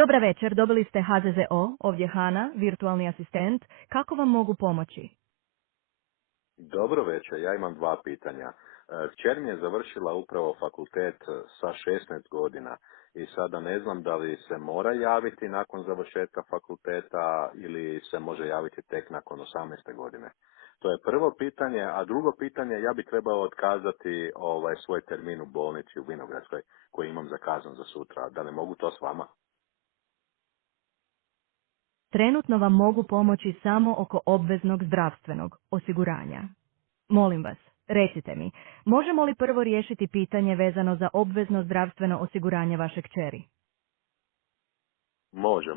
Dobra večer, dobili ste HZZO, ovdje Hana, virtualni asistent. Kako vam mogu pomoći? Dobro večer, ja imam dva pitanja. Kćer mi je završila upravo fakultet sa 16 godina i sada ne znam da li se mora javiti nakon završetka fakulteta ili se može javiti tek nakon 18. godine. To je prvo pitanje, a drugo pitanje, ja bi trebao otkazati svoj termin u bolnici u Vinogradskoj koji imam zakazan za sutra. Da li mogu to s vama? Trenutno vam mogu pomoći samo oko obveznog zdravstvenog osiguranja. Molim vas, recite mi, možemo li prvo riješiti pitanje vezano za obvezno zdravstveno osiguranje vaše kćeri? Može.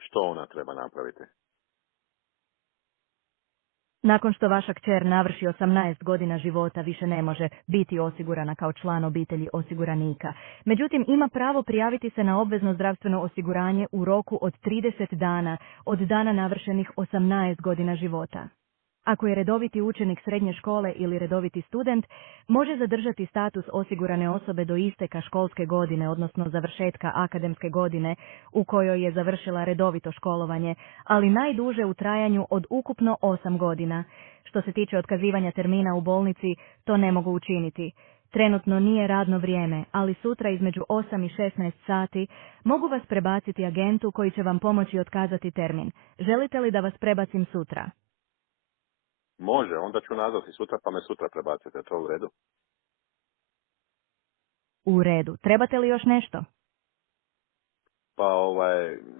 Što ona treba napraviti? Nakon što vaša kćer navrši 18 godina života više ne može biti osigurana kao član obitelji osiguranika. Međutim, ima pravo prijaviti se na obvezno zdravstveno osiguranje u roku od 30 dana od dana navršenih 18 godina života. Ako je redoviti učenik srednje škole ili redoviti student, može zadržati status osigurane osobe do isteka školske godine, odnosno završetka akademske godine u kojoj je završila redovito školovanje, ali najduže u trajanju od ukupno 8 godina. Što se tiče otkazivanja termina u bolnici, to ne mogu učiniti. Trenutno nije radno vrijeme, ali sutra između 8 i 16 sati mogu vas prebaciti agentu koji će vam pomoći otkazati termin. Želite li da vas prebacim sutra? Može, onda ću nazvati sutra pa me sutra prebacite, to u redu? U redu. Trebate li još nešto? Pa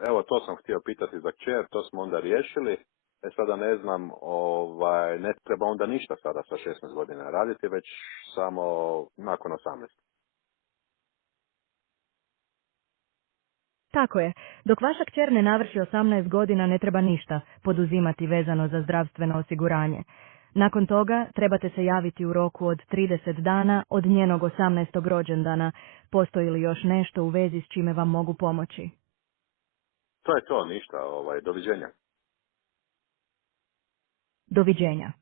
evo to sam htio pitati za kćer, to smo onda riješili. Sada ne znam, ne treba onda ništa sada sa 16 godina raditi, već samo nakon 18. Tako je. Dok vaša kćer ne navrši 18 godina ne treba ništa poduzimati vezano za zdravstveno osiguranje. Nakon toga trebate se javiti u roku od 30 dana od njenog 18. rođendana. Postoji li još nešto u vezi s čime vam mogu pomoći? To je to, ništa, doviđenja. Doviđenja.